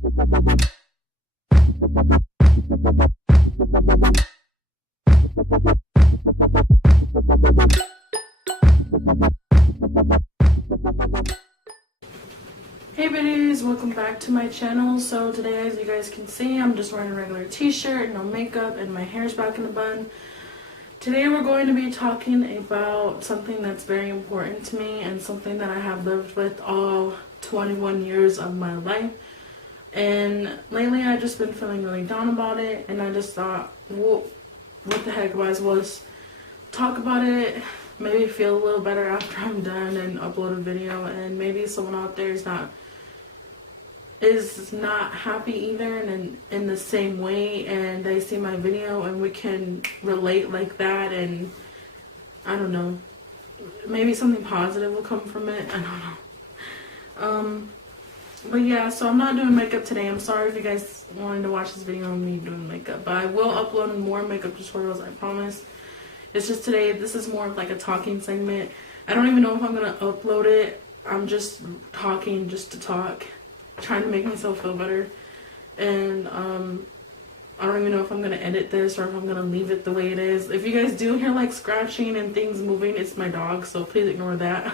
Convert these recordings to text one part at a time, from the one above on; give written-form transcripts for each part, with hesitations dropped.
Hey beauties, welcome back to my channel. So today, as you guys can see, I'm just wearing a regular t-shirt, no makeup, and my hair's back in a bun. Today we're going to be talking about something that's very important to me and something that I have lived with all 21 years of my life. And lately I've just been feeling really down about it, and I just thought, well, what the heck, guys, was talk about it, maybe feel a little better after I'm done and upload a video, and maybe someone out there is not happy either and in the same way, and they see my video and we can relate like that, and I don't know, maybe something positive will come from it. I don't know. But yeah, so I'm not doing makeup today. I'm sorry if you guys wanted to watch this video of me doing makeup, but I will upload more makeup tutorials, I promise. It's just today, this is more of like a talking segment. I don't even know if I'm gonna upload it. I'm just talking just to talk, trying to make myself feel better. And I don't even know if I'm gonna edit this or if I'm gonna leave it the way it is. If you guys do hear like scratching and things moving, it's my dog, so please ignore that.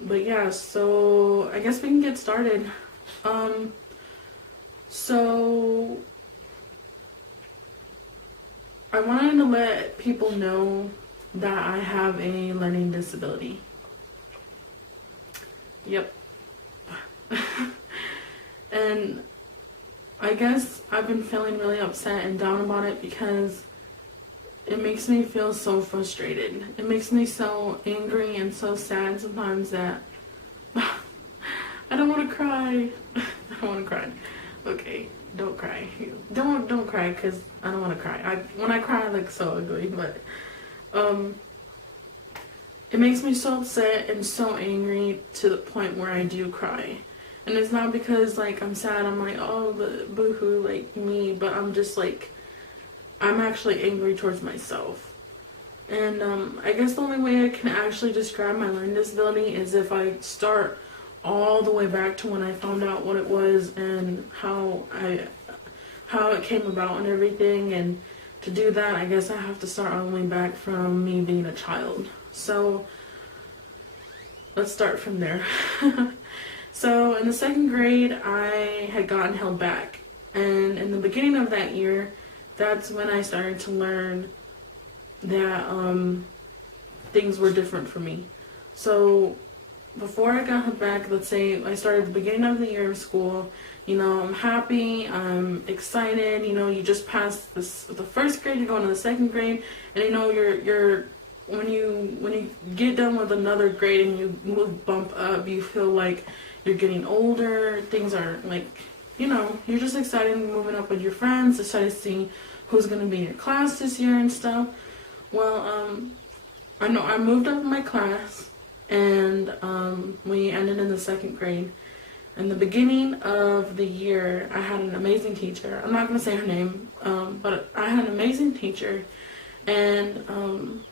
But yeah, so I guess we can get started. So I wanted to let people know that I have a learning disability. Yep. And I guess I've been feeling really upset and down about it because it makes me feel so frustrated. It makes me so angry and so sad sometimes that I don't want to cry. I don't want to cry. Okay, don't cry. Don't cry, because I don't want to cry. When I cry, I look so ugly, but it makes me so upset and so angry to the point where I do cry. And it's not because like I'm sad, I'm like, oh, boo-hoo, like me, but I'm just like, I'm actually angry towards myself. And I guess the only way I can actually describe my learning disability is if I start all the way back to when I found out what it was and how it came about and everything. And to do that, I guess I have to start all the way back from me being a child. So let's start from there. So in the second grade, I had gotten held back, and in the beginning of that year, that's when I started to learn that things were different for me. So before I got held back, let's say I started at the beginning of the year of school, you know, I'm happy, I'm excited, you know, you just passed the first grade, you're going to the second grade, and you know, you're when you get done with another grade and you bump up, you feel like you're getting older, things are like, you know, you're just excited moving up with your friends, excited to see who's going to be in your class this year and stuff. Well, I know I moved up in my class, and we ended in the second grade. In the beginning of the year, I had an amazing teacher. I'm not going to say her name, but I had an amazing teacher. And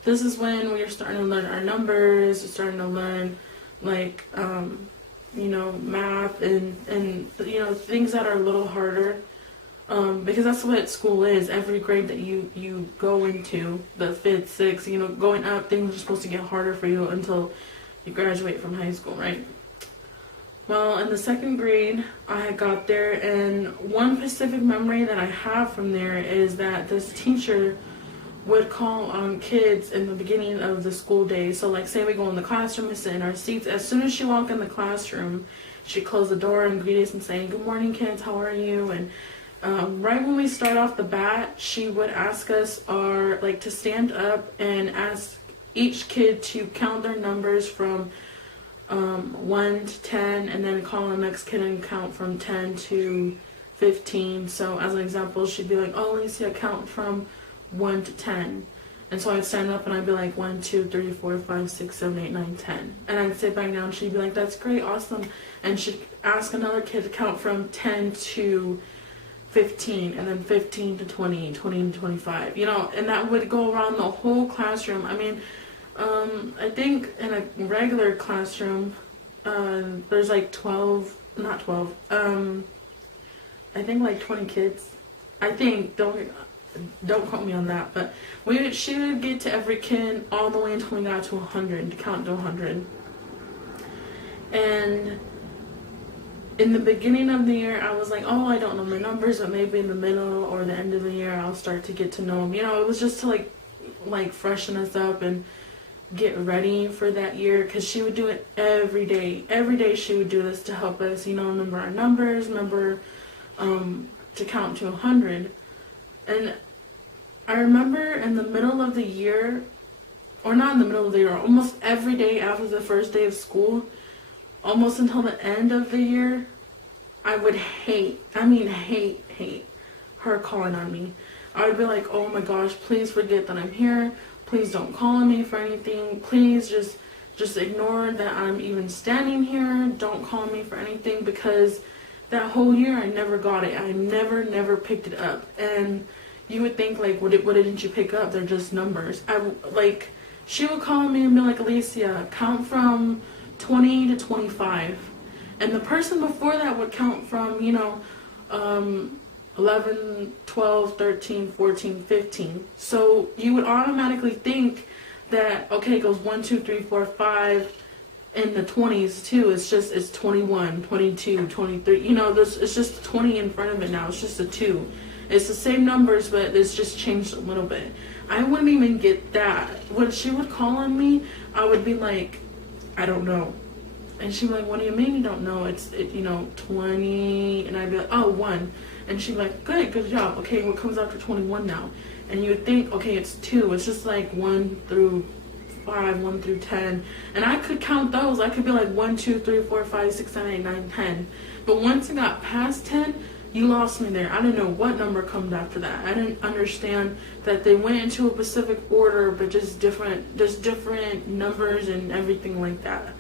this is when we were starting to learn our numbers, starting to learn like, you know, math and you know, things that are a little harder. Because that's what school is. Every grade that you go into, the 5th, 6th, you know, going up, things are supposed to get harder for you until you graduate from high school, right? Well, in the second grade, I had got there, and one specific memory that I have from there is that this teacher would call on kids in the beginning of the school day. So like, say we go in the classroom and sit in our seats. As soon as she walked in the classroom, she'd close the door and greet us and say, good morning, kids, how are you? And right when we start off the bat, she would ask us to stand up and ask each kid to count their numbers from 1 to 10, and then call on the next kid and count from 10 to 15. So as an example, she'd be like, oh, Alicia, count from 1 to 10. And so I'd stand up and I'd be like 1, 2, 3, 4, 5, 6, 7, 8, 9, 10. And I'd sit back down and she'd be like, that's great, awesome. And she'd ask another kid to count from 10 to 15, and then 15 to 20, 20 to 25, you know, and that would go around the whole classroom. I mean, I think in a regular classroom, there's like 12 not 12. I think like 20 kids. I think, don't quote me on that, but she would get to every kid all the way until we got to 100, to count to 100. And in the beginning of the year, I was like, oh, I don't know my numbers, but maybe in the middle or the end of the year, I'll start to get to know them. You know, it was just to like freshen us up and get ready for that year, because she would do it every day. Every day she would do this to help us, you know, remember our numbers, remember to count to 100. And I remember in the middle of the year, or not in the middle of the year, almost every day after the first day of school, almost until the end of the year, I would hate her calling on me. I would be like, oh my gosh, please forget that I'm here. Please don't call on me for anything. Please just ignore that I'm even standing here. Don't call me for anything, because that whole year I never got it. I never picked it up. And you would think like, what didn't you pick up? They're just numbers. She would call me and be like, Alicia, count from 20 to 25. And the person before that would count from, 11, 12, 13, 14, 15. So you would automatically think that, okay, it goes 1, 2, 3, 4, 5 in the 20s too. It's 21, 22, 23. It's just 20 in front of it now. It's just a 2. It's the same numbers, but it's just changed a little bit. I wouldn't even get that. When she would call on me, I would be like, I don't know. And she'd be like, what do you mean you don't know? It's 20. And I'd be like, oh, 1. And she'd be like, good job. Okay, what comes after 21 now? And you would think, okay, it's 2. It's just like 1 through 5, 1 through 10. And I could count those. I could be like 1, 2, 3, 4, 5, 6, 7, 8, 9, 10. But once it got past 10, you lost me there. I didn't know what number comes after that. I didn't understand that they went into a specific order, but just different numbers and everything like that.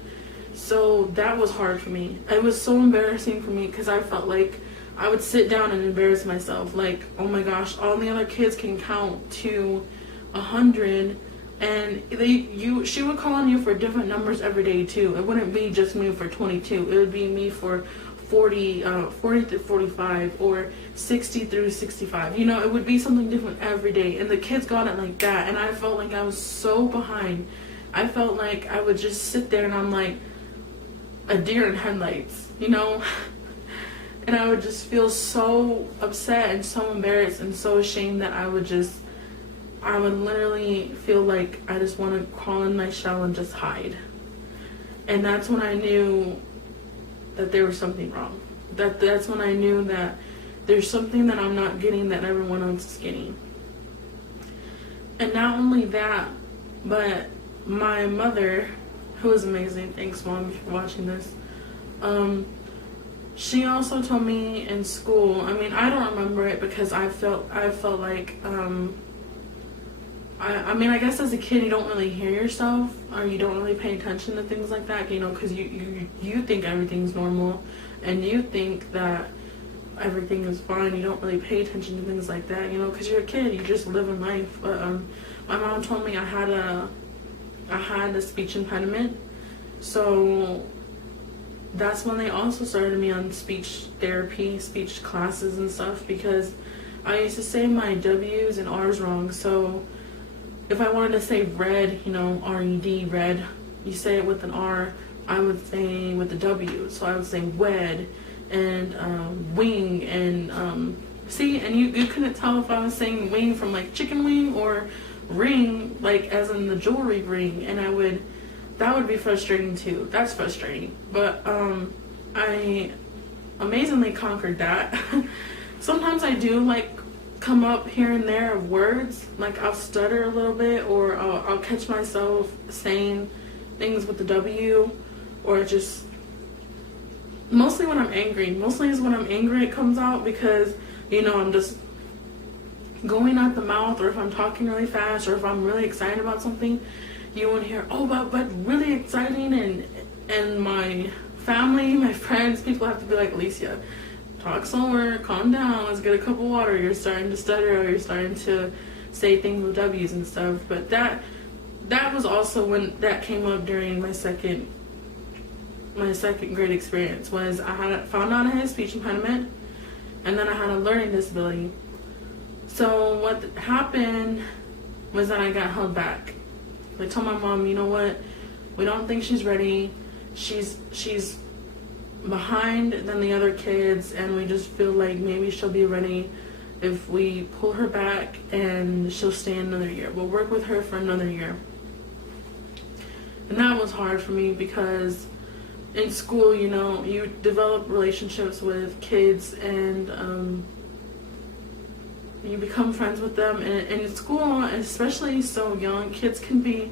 So that was hard for me. It was so embarrassing for me, because I felt like I would sit down and embarrass myself. Like, oh my gosh, all the other kids can count to 100, and she would call on you for different numbers every day too. It wouldn't be just me for 22. It would be me for 40 through 45, or 60 through 65. It would be something different every day, and the kids got it like that. And I felt like I was so behind. I felt like I would just sit there and I'm like a deer in headlights, and I would just feel so upset and so embarrassed and so ashamed that I would literally feel like I just want to crawl in my shell and just hide. And that's when I knew that there was something wrong. That's when I knew that there's something that I'm not getting that everyone else is getting. And not only that, but my mother, who is amazing, thanks Mom for watching this, she also told me in school, I don't remember it, because I felt like, I guess as a kid you don't really hear yourself, or you don't really pay attention to things like that, because you think everything's normal, and you think that everything is fine. You don't really pay attention to things like that, because you're a kid, you just live in life. But my mom told me I had a speech impediment, so that's when they also started me on speech therapy, speech classes and stuff, because I used to say my W's and R's wrong. So if I wanted to say red, R-E-D, red, you say it with an R, I would say with the W. So I would say wed and wing, and see, and you couldn't tell if I was saying wing from like chicken wing or ring, like as in the jewelry ring. And that would be frustrating too. That's frustrating. But I amazingly conquered that. Sometimes I do come up here and there of words, I'll stutter a little bit, or I'll catch myself saying things with the W, or just mostly when I'm angry. Mostly is when I'm angry it comes out, because I'm just going out the mouth, or if I'm talking really fast, or if I'm really excited about something, you won't hear, oh, but really exciting, and my family, my friends, people have to be like, Alicia, talk slower, calm down, let's get a cup of water, you're starting to stutter, or you're starting to say things with W's and stuff. But that was also when that came up during my second my second grade experience was I had found out I had a speech impediment, and then I had a learning disability. So what happened was that I got held back. I told my mom, you know what, we don't think she's ready. She's behind than the other kids, and we just feel like maybe she'll be ready if we pull her back, and she'll stay another year. We'll work with her for another year. And that was hard for me because in school, you know, you develop relationships with kids, and you become friends with them. And in school, especially so young, kids can be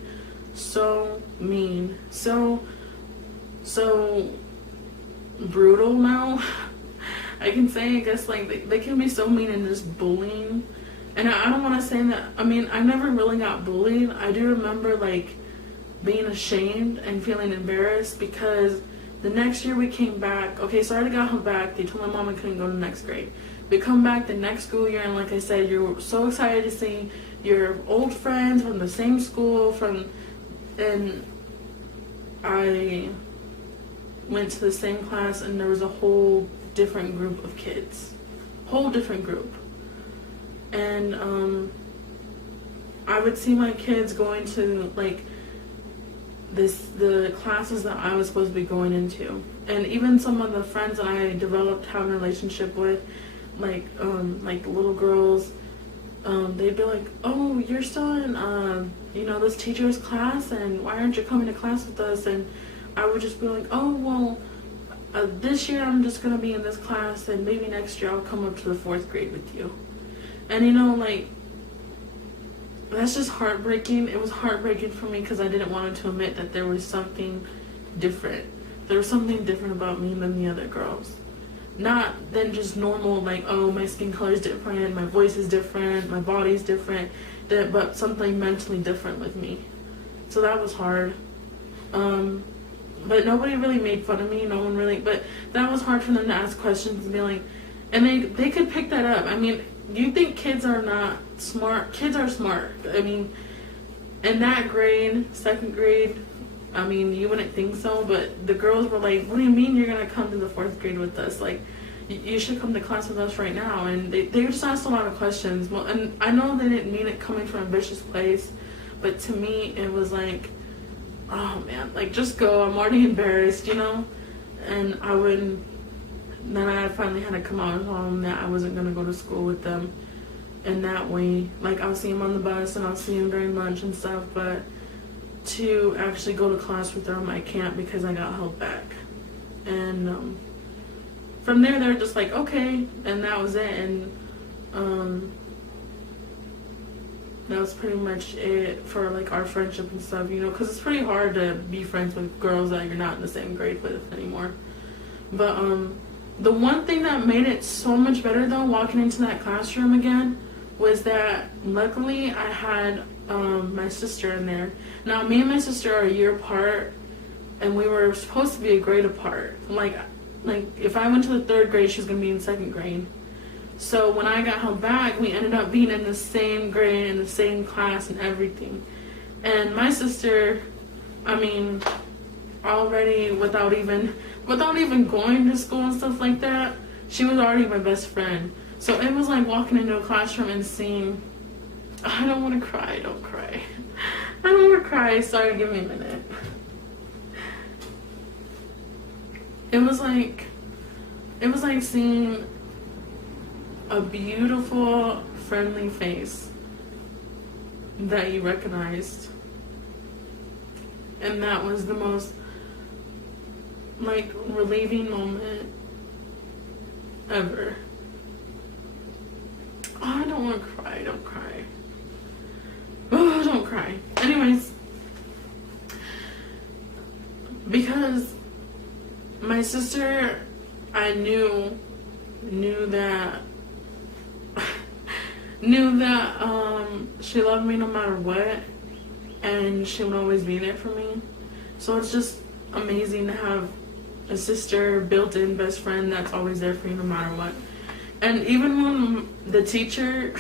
so mean, so brutal now. I can say, I guess, like, they can be so mean and just bullying. And I don't want to say that, I mean, I never really got bullied. I do remember, like, being ashamed and feeling embarrassed because the next year we came back. Okay, so I already got home back. They told my mom I couldn't go to next grade. We come back the next school year, and like I said, you're so excited to see your old friends from the same school, and I went to the same class, and there was a whole different group of kids. Whole different group. And I would see my kids going to, like, the classes that I was supposed to be going into, and even some of the friends that I developed having a relationship with, like the little girls, they'd be like, oh, you're still in you know, this teacher's class, and why aren't you coming to class with us? And I would just be like, oh, well, this year I'm just gonna be in this class, and maybe next year I'll come up to the 4th grade with you. And you know, like, that's just heartbreaking. It was heartbreaking for me because I didn't want to admit that there was something different. There was something different about me than the other girls. Not than just normal, like, oh, my skin color is different, my voice is different, my body's different, but something mentally different with me. So that was hard. But nobody really made fun of me. No one really, but that was hard for them to ask questions and be like, and they could pick that up. I mean, you think kids are not smart? Kids are smart. I mean, in that grade, 2nd grade, I mean, you wouldn't think so, but the girls were like, what do you mean you're going to come to the 4th grade with us? Like, you should come to class with us right now. And they just asked a lot of questions. Well, and I know they didn't mean it coming from a vicious place, but to me, it was like, oh man, like, just go. I'm already embarrassed, you know? And then I finally had to come out and tell them that I wasn't going to go to school with them in that way. Like, I'll see them on the bus and I'll see them during lunch and stuff, but to actually go to class with them, I can't because I got held back. And from there, they're just like, okay, and that was it. And that was pretty much it for, like, our friendship and stuff, you know, because it's pretty hard to be friends with girls that you're not in the same grade with anymore. But the one thing that made it so much better, though, walking into that classroom again, was that luckily I had my sister in there. Now, me and my sister are a year apart, and we were supposed to be a grade apart. Like if I went to the 3rd grade, she was going to be in 2nd grade. So when I got home back, we ended up being in the same grade, in the same class and everything. And my sister, I mean, already without even going to school and stuff like that, she was already my best friend. So it was like walking into a classroom and seeing, I don't want to cry, don't cry. I don't want to cry, sorry, give me a minute. It was like seeing a beautiful, friendly face that you recognized. And that was the most, like, relieving moment ever. Oh, I don't want to cry, don't cry. Oh, don't cry. Anyways, because my sister, I knew that she loved me no matter what, and she would always be there for me. So it's just amazing to have a sister, built-in best friend that's always there for you no matter what. And even when the teacher,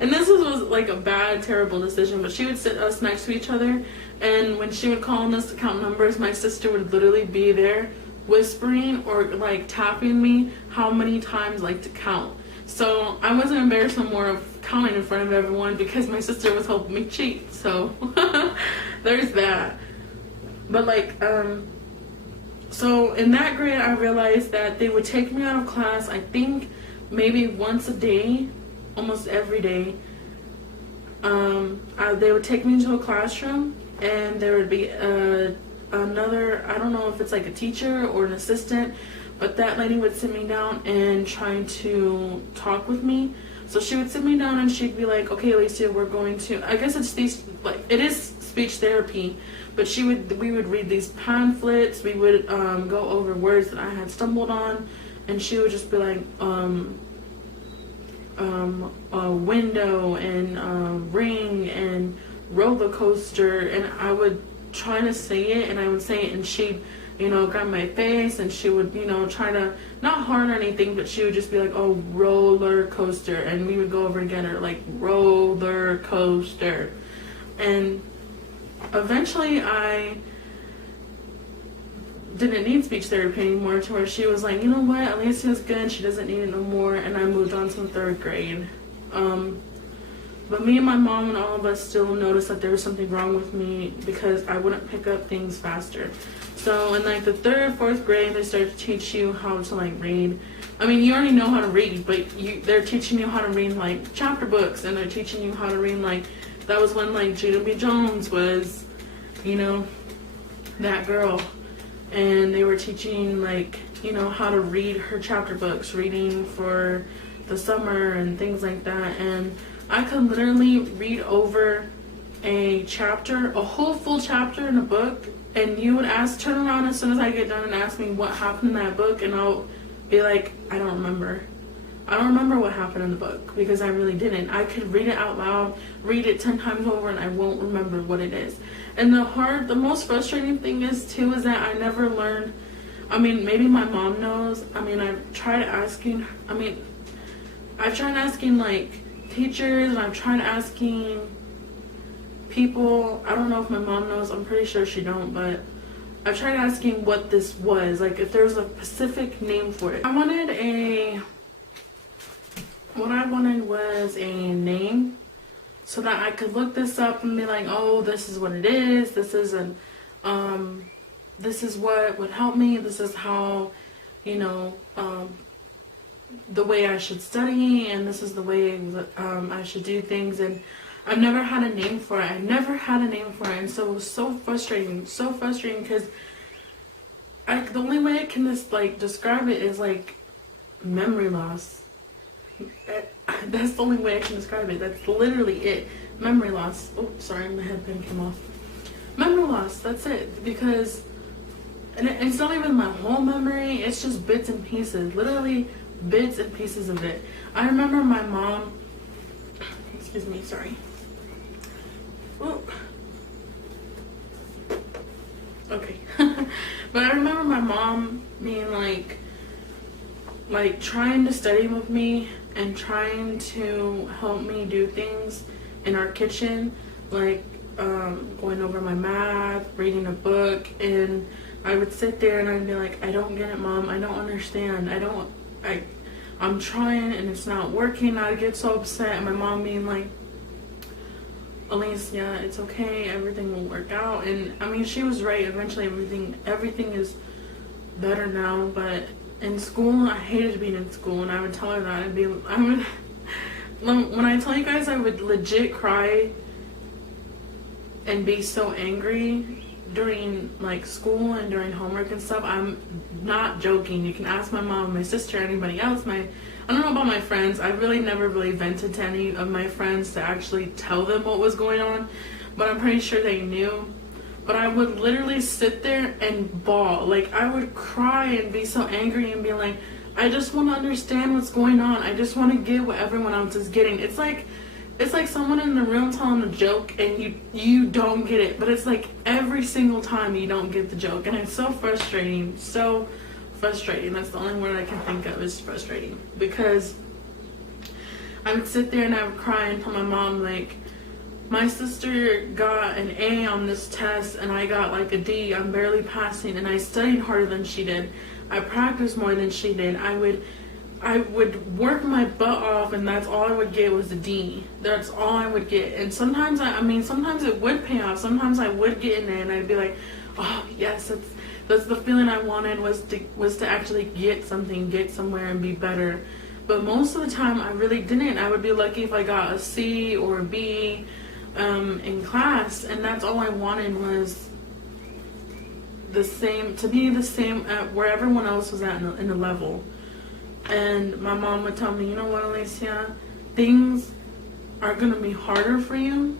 and this was like a bad, terrible decision, but she would sit us next to each other, And when she would call on us to count numbers, my sister would literally be there whispering or like tapping me how many times like to count. So I wasn't embarrassed no more of counting in front of everyone because my sister was helping me cheat. So there's that. But like, so in that grade, I realized that they would take me out of class, I think maybe once a day, almost every day. They would take me into a classroom, and there would be another, I don't know if it's like a teacher or an assistant, but that lady would sit me down and try to talk with me. So she would sit me down and she'd be like, okay, Alicia, we're going to, I guess it's these, like, it is speech therapy, but we would read these pamphlets, we would go over words that I had stumbled on, and she would just be like, a window and ring and roller coaster, and I would try to say it, and I would say it, and she'd, grab my face, and she would, try to, not hard or anything, but she would just be like, oh, roller coaster, and we would go over together, like, roller coaster. And eventually I didn't need speech therapy anymore, to where she was like, you know what, Alicia's good, she doesn't need it no more, and I moved on to the 3rd grade. But me and my mom and all of us still noticed that there was something wrong with me because I wouldn't pick up things faster. So in like the 3rd, 4th grade, they started to teach you how to like read. I mean, you already know how to read, but they're teaching you how to read like chapter books, and they're teaching you how to read like, that was when like Judah B. Jones was, that girl. And they were teaching like, how to read her chapter books, reading for the summer and things like that. And I could literally read over a chapter, a whole full chapter in a book, and you would turn around as soon as I get done and ask me what happened in that book, and I'll be like, I don't remember. I don't remember what happened in the book because I really didn't. I could read it out loud, read it 10 times over, and I won't remember what it is. And the most frustrating thing is that I never learned. I mean, maybe my mom knows. I mean, I've tried asking like teachers, and I've tried asking people. I don't know if my mom knows. I'm pretty sure she don't, but I've tried asking what this was, like if there was a specific name for it. What I wanted was a name so that I could look this up and be like, oh, this is what it is. This is this is what would help me. This is how, the way I should study, and this is the way I should do things. And I've never had a name for it. And so it was so frustrating because the only way I can describe it is like memory loss. That's the only way I can describe it. That's literally it. Memory loss. Oh, sorry, my headband came off. Memory loss. That's it. Because it's not even my whole memory. It's just bits and pieces. Literally bits and pieces of it. I remember my mom. Excuse me. Sorry. Oh. Okay. But I remember my mom being like trying to study with me and trying to help me do things in our kitchen, like going over my math, reading a book, and I would sit there and I'd be like, I don't get it, Mom, I don't understand, I'm trying and it's not working. I'd get so upset, and my mom being like, Elise, yeah, it's okay, everything will work out. And I mean, she was right. Eventually everything is better now. But in school, I hated being in school, and I would tell her that. When I tell you guys, I would legit cry and be so angry during like school and during homework and stuff. I'm not joking. You can ask my mom, my sister, anybody else. I don't know about my friends. I really never really vented to any of my friends to actually tell them what was going on, but I'm pretty sure they knew. But I would literally sit there and bawl. Like, I would cry and be so angry and be like, I just want to understand what's going on. I just want to get what everyone else is getting. It's like someone in the room telling a joke and you don't get it, but it's like every single time you don't get the joke, and it's so frustrating. That's the only word I can think of, is frustrating, because I would sit there and I would cry and tell my mom, like, my sister got an A on this test and I got like a D. I'm barely passing, and I studied harder than she did. I practiced more than she did. I would work my butt off, and that's all I would get was a D. That's all I would get. And sometimes sometimes it would pay off. Sometimes I would get in it and I'd be like, oh yes, that's the feeling I wanted, was to actually get something, get somewhere and be better. But most of the time I really didn't. I would be lucky if I got a C or a B in class, and that's all I wanted, was to be the same at where everyone else was at in the level. And my mom would tell me, you know what, Alicia, things are going to be harder for you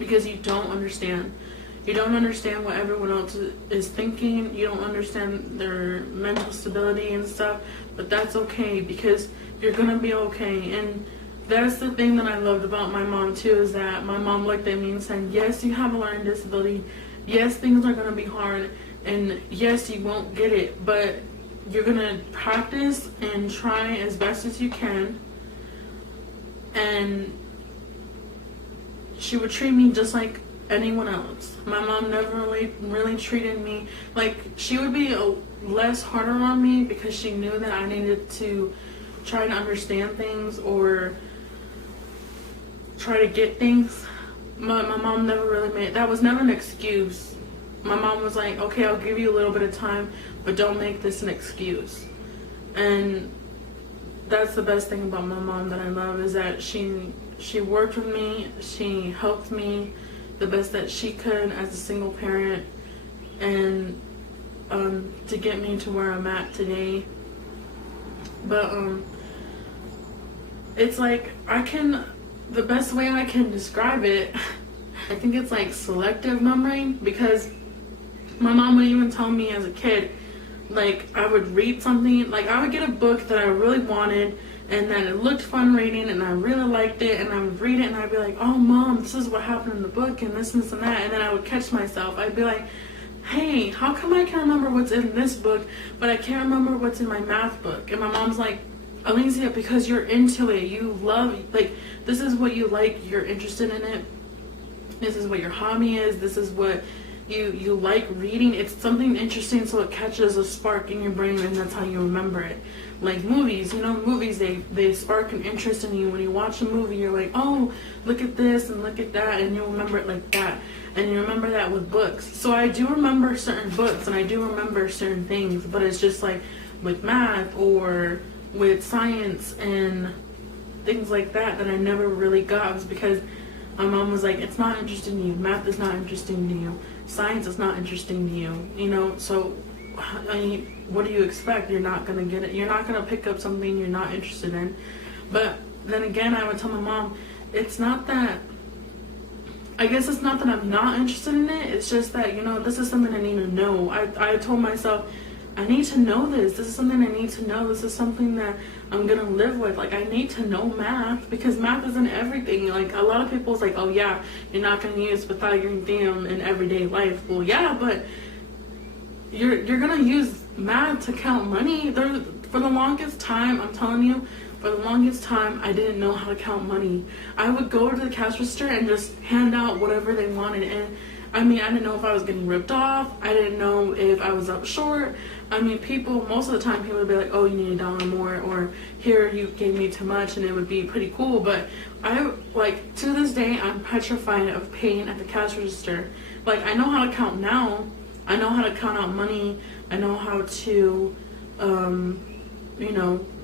because you don't understand. You don't understand what everyone else is thinking. You don't understand their mental stability and stuff. But that's okay, because you're going to be okay. And that's the thing that I loved about my mom too, is that my mom looked at me and said, yes, you have a learning disability. Yes, things are going to be hard. And yes, you won't get it. But you're going to practice and try as best as you can. And she would treat me just like anyone else. My mom never really treated me like, she would be less harder on me because she knew that I needed to try to understand things or try to get things. My mom never really that was never an excuse. My mom was like, okay, I'll give you a little bit of time, but don't make this an excuse. And that's the best thing about my mom that I love, is that she worked with me, she helped me the best that she could as a single parent, and to get me to where I'm at today. But it's like, the best way I can describe it, I think it's like selective memory, because my mom would even tell me as a kid, like, I would read something, like I would get a book that I really wanted and that it looked fun reading and I really liked it, and I would read it and I'd be like, oh mom, this is what happened in the book and this and that, and then I would catch myself. I'd be like, hey, how come I can remember what's in this book but I can't remember what's in my math book? And my mom's like, Alicia, because you're into it, you love, like, this is what you like, you're interested in it, this is what your hobby is, this is what you like reading, it's something interesting, so it catches a spark in your brain and that's how you remember it. Like movies, movies, they spark an interest in you. When you watch a movie, you're like, oh, look at this and look at that, and you remember it like that. And you remember that with books. So I do remember certain books and I do remember certain things, but it's just like with math or with science and things like that I never really got. It was because my mom was like, it's not interesting to you, math is not interesting to you, science is not interesting to you, so I mean, what do you expect? You're not gonna get it, you're not gonna pick up something you're not interested in. But then again, I would tell my mom, it's not that I'm not interested in it, it's just that, this is something I need to know. I told myself, I need to know this. This is something I need to know. This is something that I'm going to live with. Like, I need to know math, because math isn't everything. Like, a lot of people's like, oh yeah, you're not going to use Pythagorean theorem in everyday life. Well, yeah, but you're going to use math to count money. For the longest time, I'm telling you, for the longest time, I didn't know how to count money. I would go to the cash register and just hand out whatever they wanted. And I didn't know if I was getting ripped off. I didn't know if I was up short. Most of the time, people would be like, oh, you need $1 more, or here, you gave me too much, and it would be pretty cool. But to this day, I'm petrified of paying at the cash register. Like, I know how to count now. I know how to count out money. I know how to,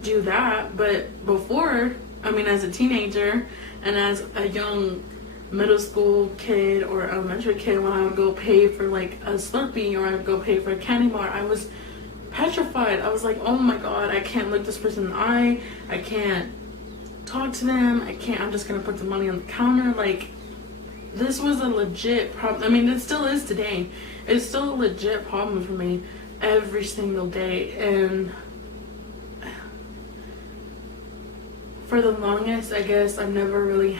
do that. But before, as a teenager and as a young middle school kid or elementary kid, when I would go pay for like a Slurpee or I would go pay for a candy bar, I was petrified. I was like, oh my god, I can't look this person in the eye, I can't talk to them, I'm just gonna put the money on the counter. Like, this was a legit problem. It still is today. It's still a legit problem for me every single day. And for the longest, I never really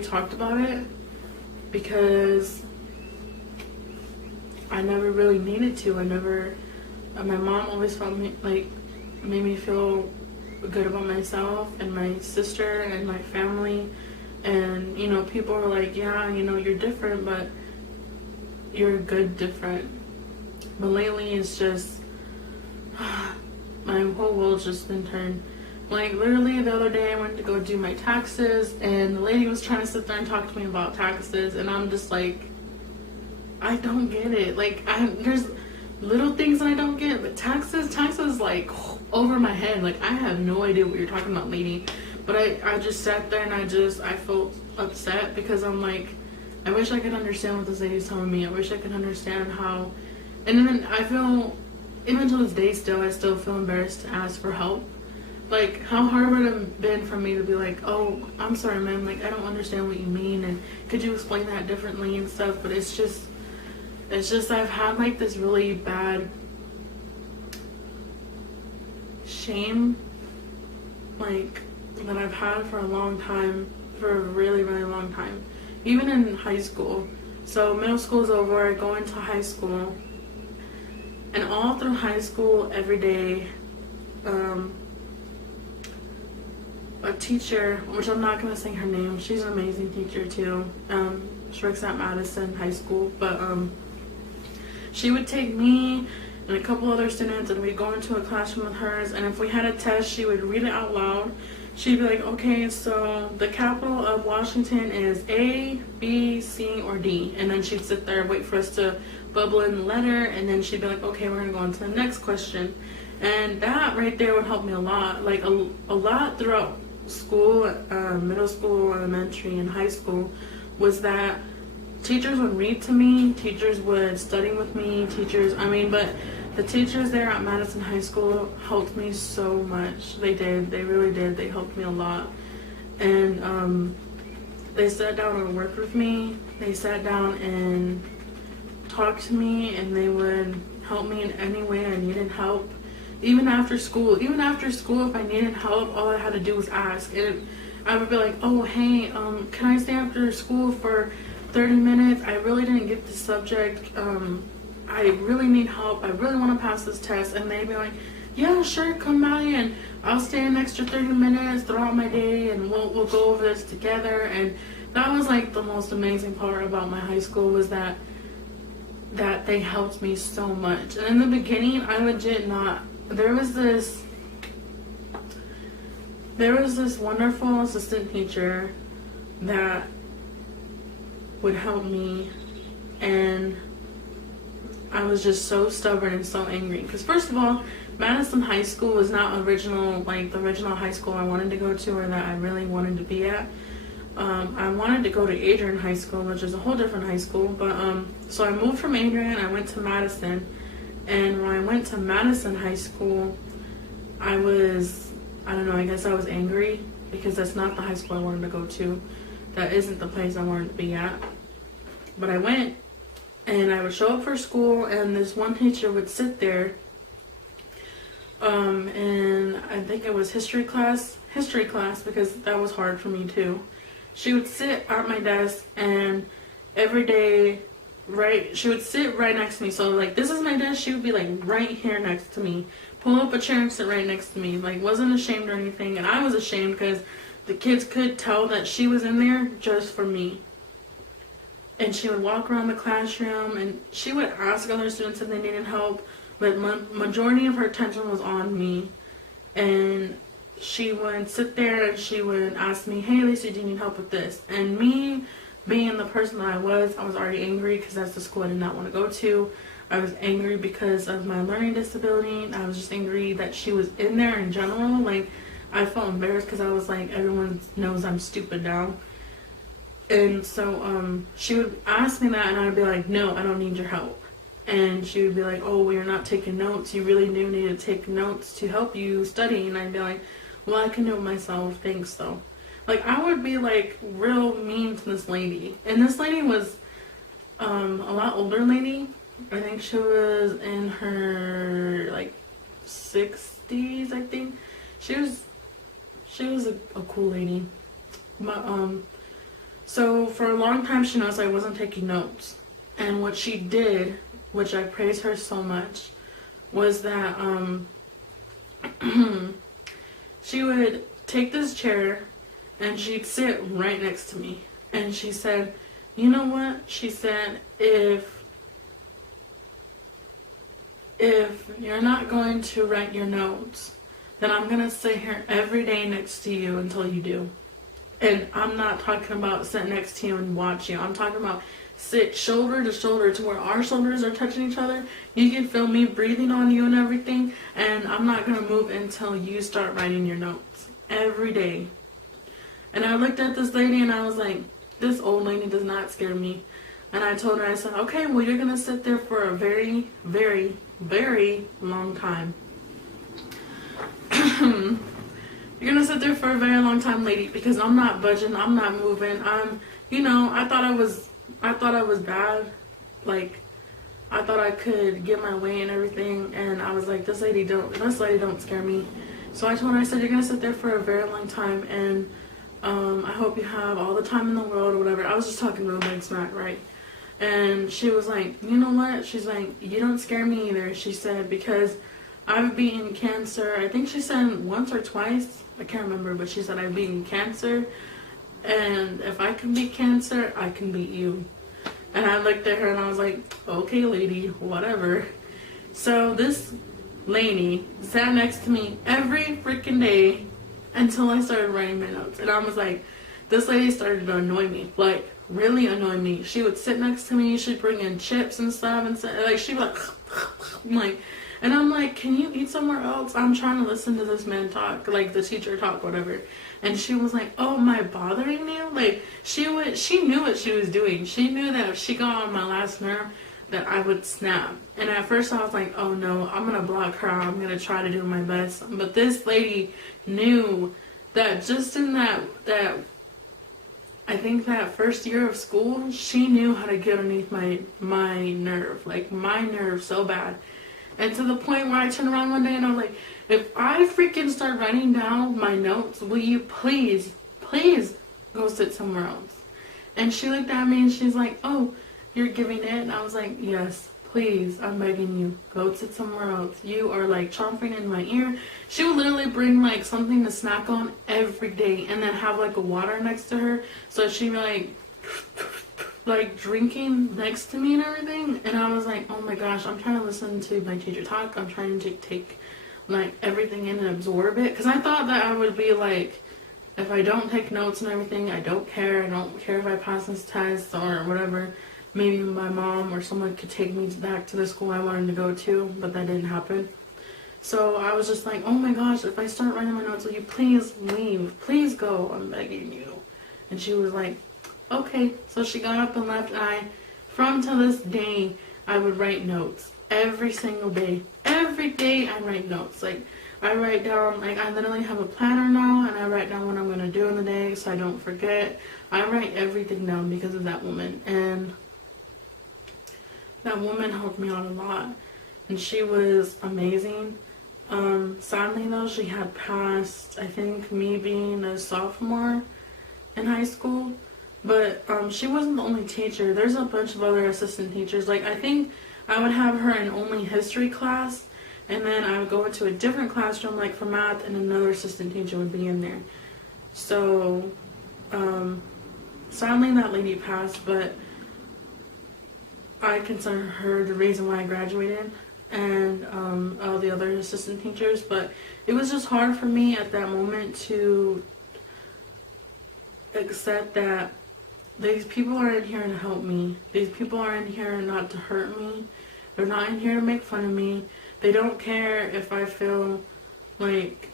talked about it, because I never really needed to. My mom always made me feel good about myself and my sister and my family. And, you know, people are like, yeah, you know, you're different, but you're good different. But lately it's just, my whole world's just been turned. Like, literally the other day I went to go do my taxes, and the lady was trying to sit there and talk to me about taxes, and I'm just like, I don't get it. Like, there's little things that I don't get, but taxes like over my head. Like, I have no idea what you're talking about, lady. But I just sat there and I felt upset because I'm like, I wish I could understand what this lady's telling me. I wish I could understand how. And then I feel, even to this day still, I still feel embarrassed to ask for help. Like, how hard would it have been for me to be like, oh, I'm sorry, ma'am, like, I don't understand what you mean, and could you explain that differently and stuff. But it's just I've had like this really bad shame, like, that I've had for a long time, for a really, really long time, even in high school. So middle school's over, I go into high school, and all through high school, every day, a teacher, which I'm not going to say her name, she's an amazing teacher too, she works at Madison High School, but she would take me and a couple other students, and we'd go into a classroom with hers, and if we had a test, she would read it out loud. She'd be like, okay, so the capital of Washington is A, B, C, or D. And then she'd sit there and wait for us to bubble in the letter, and then she'd be like, okay, we're going to go on to the next question. And that right there would help me a lot. Like, a lot throughout school, middle school, elementary, and high school, was that teachers would read to me, teachers would study with me, but the teachers there at Madison High School helped me so much. They did. They really did. They helped me a lot. And they sat down and worked with me. They sat down and talked to me, and they would help me in any way I needed help. Even after school, if I needed help, all I had to do was ask. And I would be like, oh, hey, can I stay after school for 30 minutes? I really didn't get the subject. I really need help. I really want to pass this test. And they'd be like, yeah, sure, come by and I'll stay an extra 30 minutes throughout my day, and we'll go over this together. And that was like the most amazing part about my high school, was that they helped me so much. And in the beginning, I legit not. There was this wonderful assistant teacher that would help me, and I was just so stubborn and so angry. Because first of all, Madison High School was not the original high school I wanted to go to, or that I really wanted to be at. I wanted to go to Adrian High School, which is a whole different high school. But so I moved from Adrian, I went to Madison. And when I went to Madison High School, I guess I was angry, because that's not the high school I wanted to go to. That isn't the place I wanted to be at. But I went, and I would show up for school, and this one teacher would sit there, and I think it was history class, because that was hard for me too. She would sit at my desk, and every day, she would sit right next to me. So like, this is my desk, she would be like right here next to me, pull up a chair and sit right next to me. Like, wasn't ashamed or anything. And I was ashamed because the kids could tell that she was in there just for me. And she would walk around the classroom, and she would ask other students if they needed help, but majority of her attention was on me. And she would sit there and she would ask me, hey Lacey, do you need help with this? And me, being the person that I was already angry, because that's the school I did not want to go to. I was angry because of my learning disability. I was just angry that she was in there in general. Like, I felt embarrassed because I was like, everyone knows I'm stupid now. And so she would ask me that, and I'd be like, no, I don't need your help. And she would be like, oh, well, you're not taking notes. You really do need to take notes to help you study. And I'd be like, well, I can do it myself. Thanks, though. Like, I would be like real mean to this lady. And this lady was a lot older lady. I think she was in her like 60s, I think. She was a cool lady. But so for a long time she noticed I wasn't taking notes. And what she did, which I praise her so much, was that she would take this chair and she'd sit right next to me. And she said, you know what? She said, if you're not going to write your notes, then I'm going to sit here every day next to you until you do. And I'm not talking about sit next to you and watch you. I'm talking about sit shoulder to shoulder to where our shoulders are touching each other. You can feel me breathing on you and everything. And I'm not going to move until you start writing your notes. Every day. And I looked at this lady and I was like, this old lady does not scare me. And I told her, I said, okay, well, you're going to sit there for a very, very, very long time. You're going to sit there for a very long time, lady, because I'm not budging. I'm not moving. I thought I was bad. Like, I thought I could get my way and everything. And I was like, this lady don't scare me. So I told her, I said, you're going to sit there for a very long time. And I hope you have all the time in the world or whatever. I was just talking real big smack, right? And she was like, you know what? She's like, you don't scare me either. She said, because I've beaten cancer. I think she said once or twice. I can't remember, but she said I've beaten cancer. And if I can beat cancer, I can beat you. And I looked at her and I was like, okay, lady, whatever. So this lady sat next to me every freaking day until I started writing my notes. And I was like, this lady started to annoy me. Like, really annoy me. She would sit next to me. She'd bring in chips and stuff. And like, she'd be like, and I'm like, can you eat somewhere else? I'm trying to listen to this man talk, like the teacher talk, whatever. And she was like, oh, am I bothering you? Like, she knew what she was doing. She knew that if she got on my last nerve, that I would snap. And at first I was like, oh no, I'm going to block her. I'm going to try to do my best. But this lady knew that just in that I think that first year of school, she knew how to get underneath my nerve. Like, my nerve so bad. And to the point where I turned around one day and I was like, if I freaking start writing down my notes, will you please go sit somewhere else? And she looked at me and she's like, oh, you're giving it? And I was like, yes, please, I'm begging you, go sit somewhere else. You are like chomping in my ear. She would literally bring like something to snack on every day and then have like a water next to her. So she'd be like drinking next to me and everything. And I was like, oh my gosh, I'm trying to listen to my teacher talk. I'm trying to take like everything in and absorb it. Because I thought that I would be like, if I don't take notes and everything, I don't care. I don't care if I pass this test or whatever. Maybe my mom or someone could take me back to the school I wanted to go to, but that didn't happen. So I was just like, oh my gosh, if I start writing my notes, will you please leave? Please go. I'm begging you. And she was like, okay. So she got up and left. From to this day, I would write notes every single day. Every day I write notes. Like, I write down, like, I literally have a planner now, and I write down what I'm going to do in the day so I don't forget. I write everything down because of that woman. And that woman helped me out a lot. And she was amazing. Sadly, though, she had passed, I think, me being a sophomore in high school. But she wasn't the only teacher. There's a bunch of other assistant teachers. Like, I think I would have her in only history class, and then I would go into a different classroom, like for math, and another assistant teacher would be in there. So, sadly, that lady passed, but I consider her the reason why I graduated, and all the other assistant teachers. But it was just hard for me at that moment to accept that these people are in here to help me. These people are in here not to hurt me. They're not in here to make fun of me. They don't care if I feel like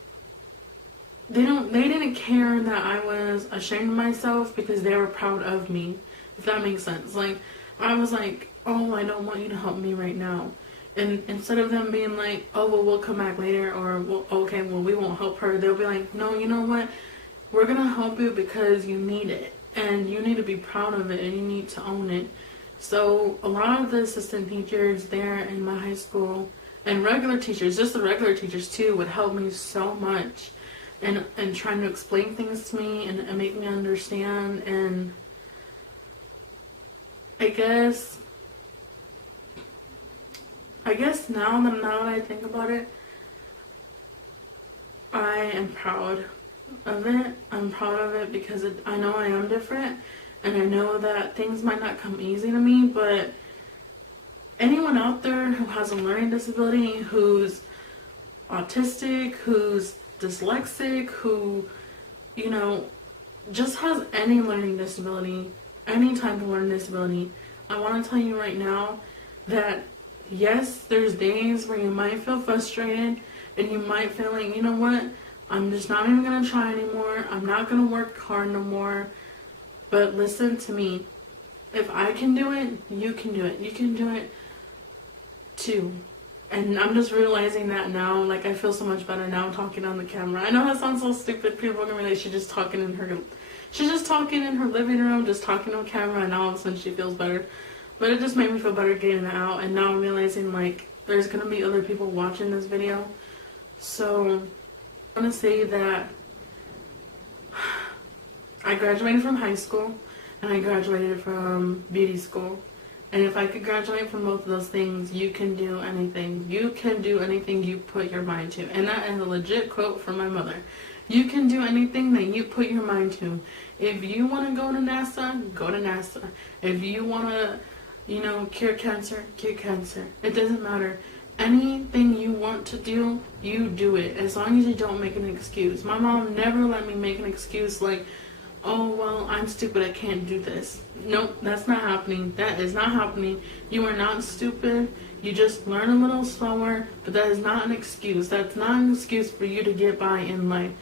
they didn't care that I was ashamed of myself, because they were proud of me, if that makes sense. Like, I was like, oh, I don't want you to help me right now. And instead of them being like, oh, well, we'll come back later, or, well, okay, well, we won't help her, they'll be like, no, you know what? We're going to help you because you need it. And you need to be proud of it, and you need to own it. So a lot of the assistant teachers there in my high school, and regular teachers, just the regular teachers too, would help me so much. And trying to explain things to me and make me understand. And I guess now that I think about it, I am proud of it. I'm proud of it because I know I am different, and I know that things might not come easy to me, but anyone out there who has a learning disability, who's autistic, who's dyslexic, who, you know, just has any learning disability, any type of learning disability, I want to tell you right now that yes, there's days where you might feel frustrated and you might feel like, you know what, I'm just not even going to try anymore. I'm not going to work hard no more. But listen to me. If I can do it, you can do it. You can do it too. And I'm just realizing that now. Like, I feel so much better now talking on the camera. I know that sounds so stupid. People are going to be like, she's just talking in her living room, just talking on camera, and now all of a sudden she feels better. But it just made me feel better getting it out. And now I'm realizing, like, there's going to be other people watching this video. So I want to say that I graduated from high school and I graduated from beauty school. And if I could graduate from both of those things, you can do anything. You can do anything you put your mind to. And that is a legit quote from my mother. You can do anything that you put your mind to. If you want to go to NASA, go to NASA. If you want to, you know, cure cancer, cure cancer. It doesn't matter. Anything you want to do, you do it. As long as you don't make an excuse. My mom never let me make an excuse like, oh, well, I'm stupid, I can't do this. Nope, that's not happening. That is not happening. You are not stupid. You just learn a little slower, but that is not an excuse. That's not an excuse for you to get by in life.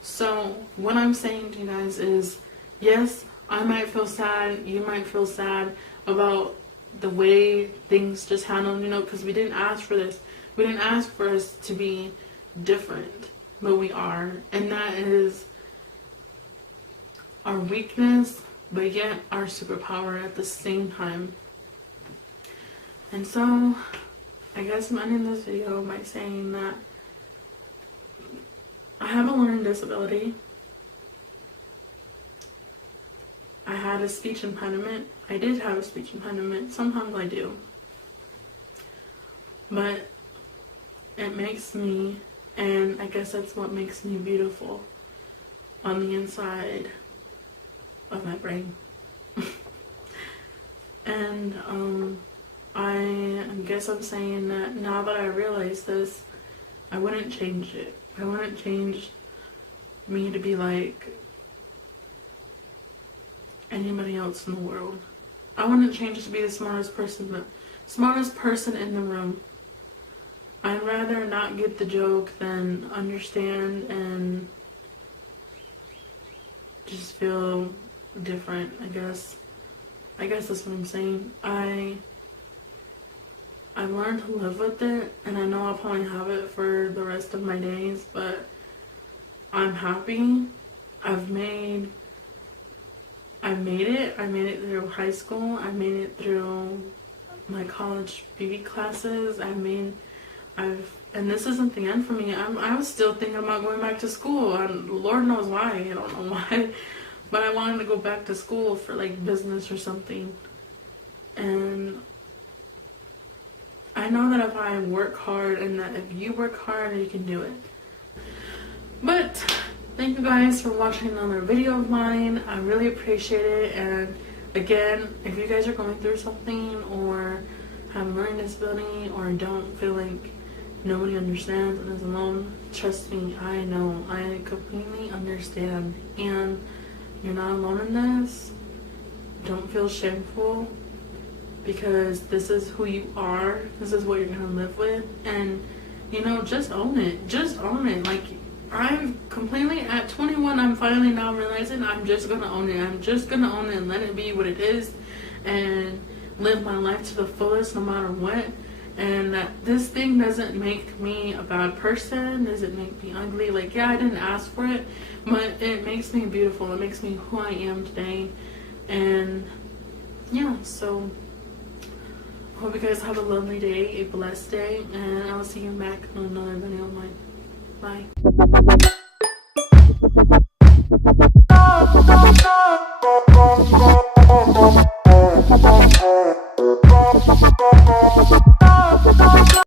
So what I'm saying to you guys is, yes, I might feel sad. You might feel sad about the way things just handled, you know, because we didn't ask for this. We didn't ask for us to be different, but we are. And that is our weakness, but yet our superpower at the same time. And so, I guess I'm ending this video by saying that I have a learning disability. I had a speech impediment. I did have a speech impediment. Sometimes I do. But it makes me, and I guess that's what makes me beautiful on the inside of my brain. And I guess I'm saying that now that I realize this, I wouldn't change it. I wouldn't change me to be like anybody else in the world. I wouldn't change to be the smartest person in the room. I'd rather not get the joke than understand and just feel different, I guess. I guess that's what I'm saying. I've learned to live with it, and I know I'll probably have it for the rest of my days, but I'm happy. I've made it. I made it through high school. I made it through my college beauty classes. And this isn't the end for me. I was still thinking about going back to school, and Lord knows why. I don't know why. But I wanted to go back to school for like business or something. And I know that if I work hard, and that if you work hard, you can do it. But thank you guys for watching another video of mine. I really appreciate it. And again, if you guys are going through something or have a learning disability or don't feel like nobody understands and is alone, trust me, I know. I completely understand. And you're not alone in this. Don't feel shameful, because this is who you are. This is what you're gonna live with. And you know, just own it. Just own it. Like, I'm completely at 21, I'm finally now realizing I'm just gonna own it. I'm just gonna own it and let it be what it is and live my life to the fullest no matter what. And that this thing doesn't make me a bad person, doesn't make me ugly. Like, yeah, I didn't ask for it, but it makes me beautiful. It makes me who I am today. And yeah, so hope you guys have a lovely day, a blessed day, and I'll see you back on another video of mine. Bye.